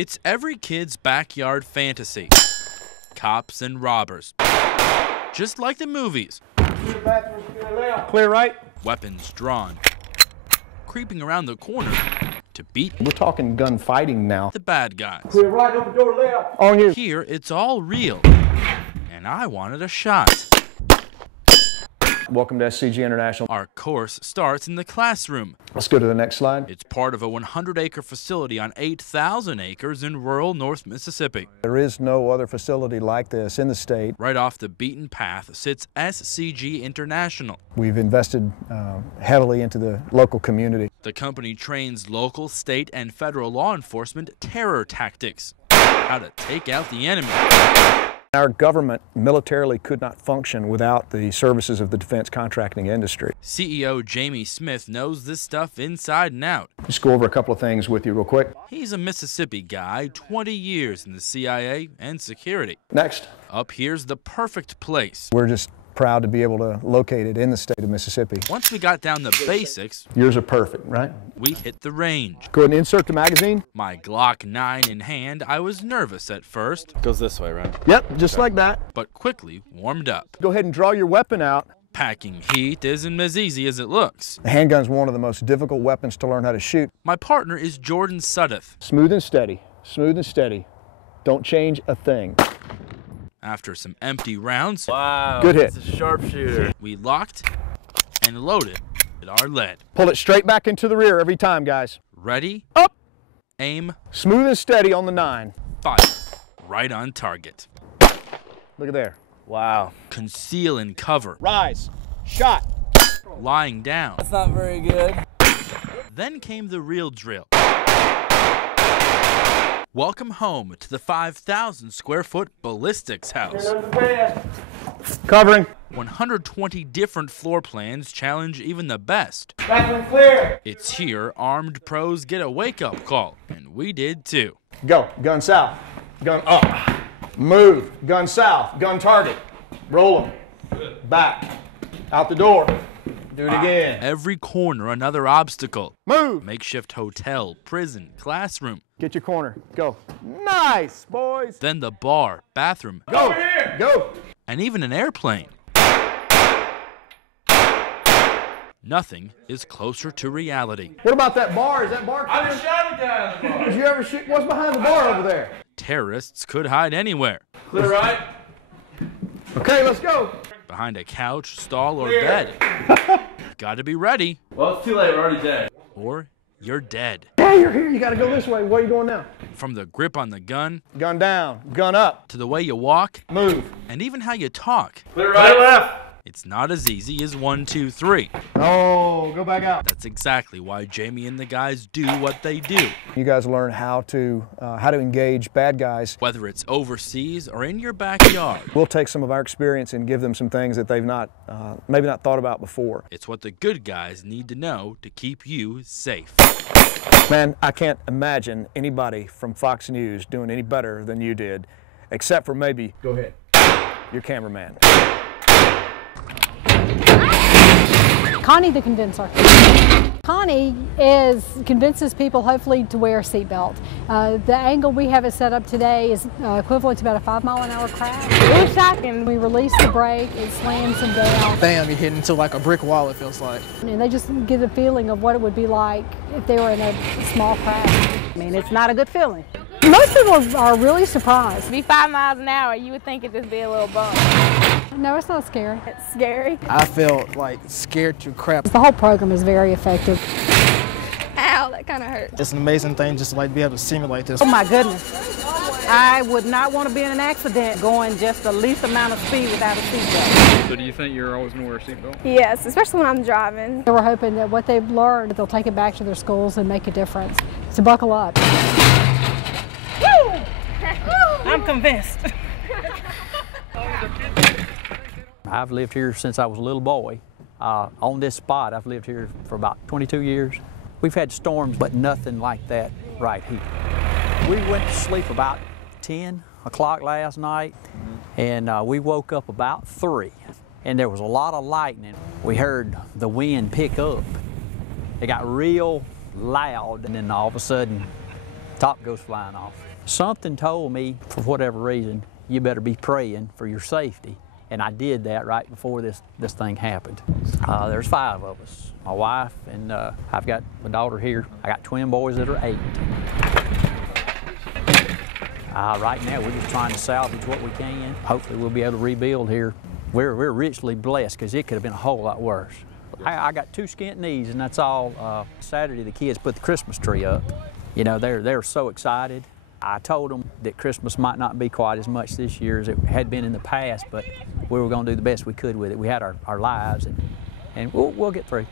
It's every kid's backyard fantasy. Cops and robbers. Just like the movies. Clear right. Weapons drawn. Creeping around the corner to beat We're talking gunfighting now. the bad guys. Clear right, open door left. On you. Here, it's all real. And I wanted a shot. Welcome to SCG International. Our course starts in the classroom. Let's go to the next slide. It's part of a 100-acre facility on 8,000 acres in rural North Mississippi. There is no other facility like this in the state. Right off the beaten path sits SCG International. We've invested heavily into the local community. The company trains local, state, and federal law enforcement terror tactics. How to take out the enemy. Our government militarily could not function without the services of the defense contracting industry. CEO Jamie Smith knows this stuff inside and out. Just go over a couple of things with you real quick. He's a Mississippi guy, 20 years in the CIA and security. Next. Up here's the perfect place. We're just proud to be able to locate it in the state of Mississippi. Once we got down the basics, Yours are perfect, right? we hit the range. Go ahead and insert the magazine. My Glock 9 in hand, I was nervous at first, Goes this way, right? Yep, just like that. but quickly warmed up. Go ahead and draw your weapon out. Packing heat isn't as easy as it looks. The handgun's one of the most difficult weapons to learn how to shoot. My partner is Jordan Suddeth. Smooth and steady, smooth and steady. Don't change a thing. After some empty rounds, Wow. Good hit. It's a sharpshooter. we locked and loaded our lead. Pull it straight back into the rear every time, guys. Ready, Up, aim, smooth and steady on the 9. fire. Right on target. Look at there. Wow. Conceal and cover. Rise, shot. Lying down. That's not very good. Then came the real drill. Welcome home to the 5,000 square foot ballistics house. Covering. 120 different floor plans challenge even the best. Backman clear. It's here armed pros get a wake-up call, and we did too. Go. Gun south. Gun up. Move. Gun south. Gun target. Roll them. Back. Out the door. Do it again. Every corner another obstacle. Move. Makeshift hotel, prison, classroom. Get your corner. Go. Nice, boys. Then the bar, bathroom, Go. Go. and even an airplane. Nothing is closer to reality. What about that bar? Is that bar clear? I just shot a guy in the bar. Did you ever shoot? What's behind the bar over there? Terrorists could hide anywhere. Clear right. Okay, let's go. Behind a couch, stall, or bed. Gotta be ready, Well, it's too late. We're already dead. or you're dead. Yeah, you're here. You got to go this way. Where are you going now? From the grip on the gun, Gun down. Gun up. to the way you walk, Move. and even how you talk. Clear right. Left. It's not as easy as 1, 2, 3. Oh, go back out. That's exactly why Jamie and the guys do what they do. You guys learn how to engage bad guys. Whether it's overseas or in your backyard, We'll take some of our experience and give them some things that they've not, maybe not thought about before. it's what the good guys need to know to keep you safe. Man, I can't imagine anybody from Fox News doing any better than you did, except for maybe, go ahead, your cameraman. Connie the convincer. Connie convinces people hopefully to wear a seatbelt. The angle we have it set up today is equivalent to about a 5-mile-an-hour crash. It was shocking. We release the brake, it slams them down. Bam, you hit into like a brick wall, it feels like. And they just get a feeling of what it would be like if they were in a small crash. I mean, it's not a good feeling. Most people are really surprised. Be 5 miles an hour, you would think it'd just be a little bump. No, it's not scary. It's scary. I felt like scared to crap. The whole program is very effective. Ow, that kind of hurt. It's an amazing thing just to like be able to simulate this. Oh my goodness. I would not want to be in an accident going just the least amount of speed without a seatbelt. So do you think you're always going to wear a seatbelt? Yes, especially when I'm driving. We're hoping that what they've learned, they'll take it back to their schools and make a difference. So buckle up. I'm convinced. I've lived here since I was a little boy. On this spot, I've lived here for about 22 years. We've had storms, but nothing like that right here. We went to sleep about 10 o'clock last night, and we woke up about 3, and there was a lot of lightning. We heard the wind pick up. It got real loud, and then all of a sudden, top goes flying off. Something told me, for whatever reason, you better be praying for your safety. And I did that right before this thing happened. There's 5 of us. My wife and I've got my daughter here. I got twin boys that are 8. Right now we're just trying to salvage what we can. Hopefully we'll be able to rebuild here. We're richly blessed because it could have been a whole lot worse. I got 2 skint knees and that's all. Saturday the kids put the Christmas tree up. You know, they're so excited. I told them that Christmas might not be quite as much this year as it had been in the past, but we were going to do the best we could with it. We had our lives, and we'll get through.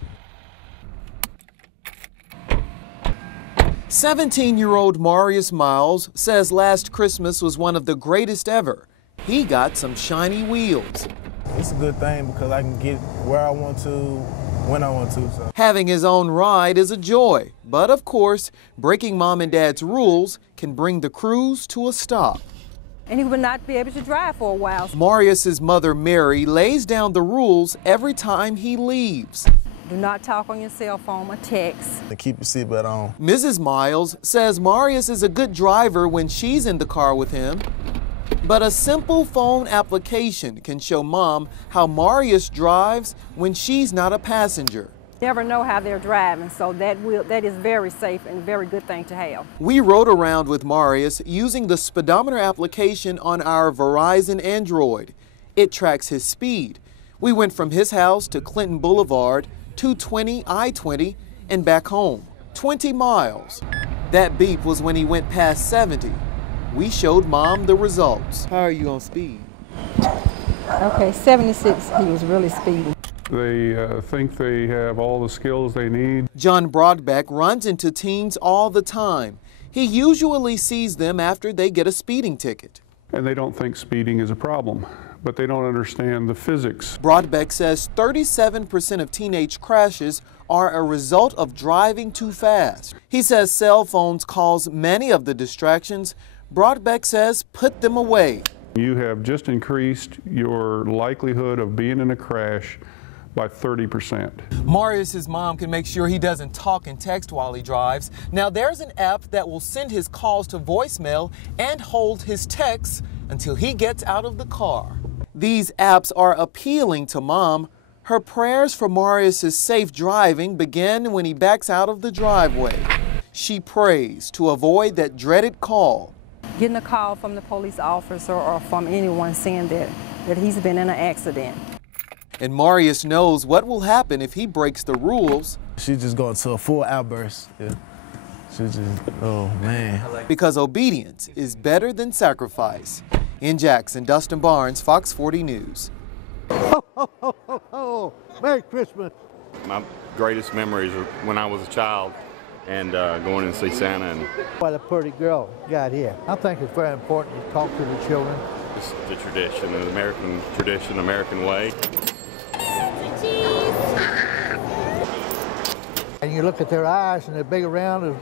17-year-old Marius Miles says last Christmas was one of the greatest ever. He got some shiny wheels. It's a good thing because I can get where I want to, when I want to. So. Having his own ride is a joy, but of course, breaking Mom and Dad's rules can bring the cruise to a stop. And he would not be able to drive for a while. Marius's mother, Mary, lays down the rules every time he leaves. Do not talk on your cell phone or text. And keep your seatbelt on. Mrs. Miles says Marius is a good driver when she's in the car with him, but a simple phone application can show Mom how Marius drives when she's not a passenger. Never know how they're driving, so that is very safe and a very good thing to have. We rode around with Marius using the speedometer application on our Verizon Android. It tracks his speed. We went from his house to Clinton Boulevard, 220 I-20, and back home, 20 miles. That beep was when he went past 70. We showed Mom the results. How are you on speed? Okay, 76, he was really speeding. They think they have all the skills they need. John Broadbeck runs into teens all the time. He usually sees them after they get a speeding ticket. And they don't think speeding is a problem, but they don't understand the physics. Broadbeck says 37% of teenage crashes are a result of driving too fast. He says cell phones cause many of the distractions. Broadbeck says put them away. You have just increased your likelihood of being in a crash by 30%. Marius's mom can make sure he doesn't talk and text while he drives. Now there's an app that will send his calls to voicemail and hold his texts until he gets out of the car. These apps are appealing to Mom. Her prayers for Marius's safe driving begin when he backs out of the driveway. She prays to avoid that dreaded call. Getting a call from the police officer or from anyone saying that he's been in an accident. And Marius knows what will happen if he breaks the rules. She's just going to a full outburst. Yeah. She's just, oh man. Because obedience is better than sacrifice. In Jackson, Dustin Barnes, Fox 40 News. Ho, ho, ho, ho, ho. Merry Christmas. My greatest memories are when I was a child and going in to see Santa. And what a pretty girl you got here. I think it's very important to talk to the children. It's the tradition, an American tradition, American way. And you look at their eyes and they're big around as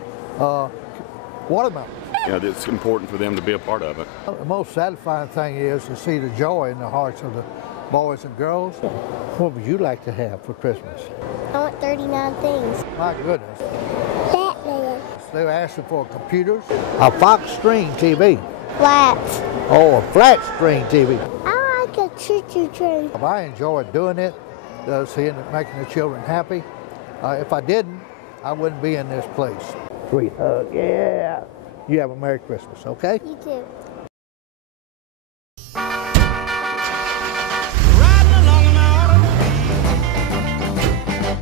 watermelons. Yeah, it's important for them to be a part of it. The most satisfying thing is to see the joy in the hearts of the boys and girls. What would you like to have for Christmas? I want 39 things. My goodness. Batman. They were asking for computers. A Fox screen TV. Flat. Oh, a flat screen TV. I like a choo-choo train. I enjoy doing it, seeing it, making the children happy. If I didn't, I wouldn't be in this place. Sweet hug, yeah. You have a Merry Christmas, okay? You too.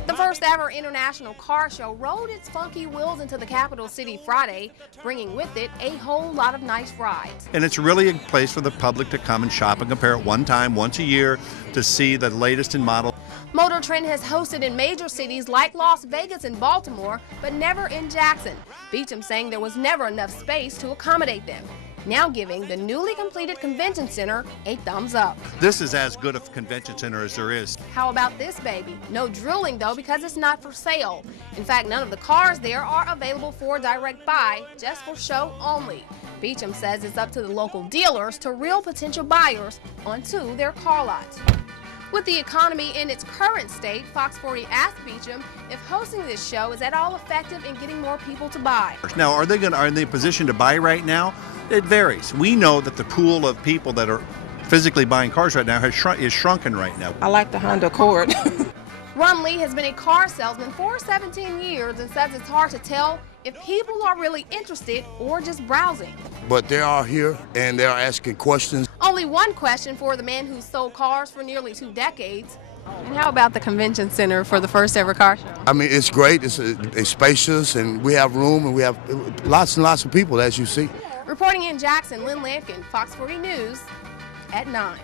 The first ever international car show rode its funky wheels into the capital city Friday, bringing with it a whole lot of nice rides. And it's really a place for the public to come and shop and compare at one time, once a year, to see the latest in model. Motor Trend has hosted in major cities like Las Vegas and Baltimore, but never in Jackson. Beecham saying there was never enough space to accommodate them, now giving the newly completed convention center a thumbs up. This is as good a convention center as there is. How about this baby? No drilling though, because it's not for sale. In fact, none of the cars there are available for direct buy, just for show only. Beecham says it's up to the local dealers to reel potential buyers onto their car lots. With the economy in its current state, Fox 40 asked Beecham if hosting this show is at all effective in getting more people to buy. Now, are they in a position to buy right now? It varies. We know that the pool of people that are physically buying cars right now is shrunken right now. I like the Honda Accord. Ron Lee has been a car salesman for 17 years and says it's hard to tell if people are really interested or just browsing. But they are here and they're asking questions. Only one question for the man who sold cars for nearly 2 decades. And how about the convention center for the first ever car show? I mean, it's great. It's spacious, and we have room, and we have lots and lots of people, as you see. Reporting in Jackson, Lynn Lampkin, Fox 40 News at 9.